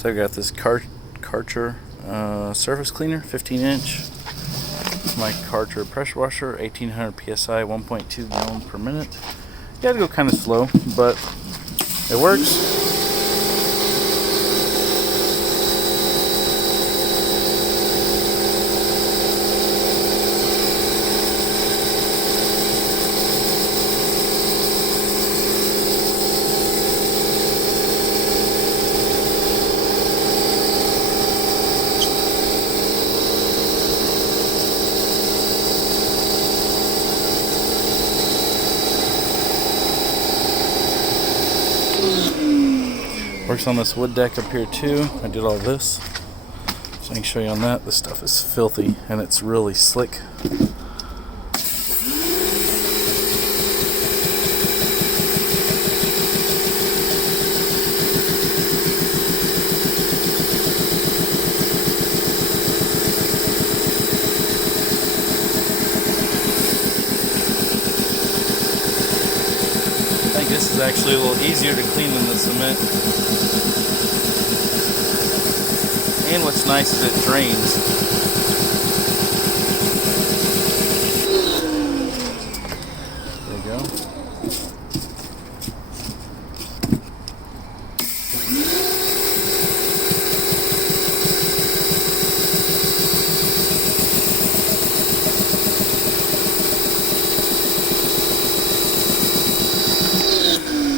So I've got this karcher surface cleaner, 15-inch. My karcher pressure washer, 1800 psi, 1.2 gallons per minute. You gotta go kind of slow, but it works. Works on this wood deck up here too. I did all this, so I can show you on that. This stuff is filthy and it's really slick. I think this is actually a little easier to clean than the cement. And what's nice is it drains. There you go.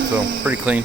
So pretty clean.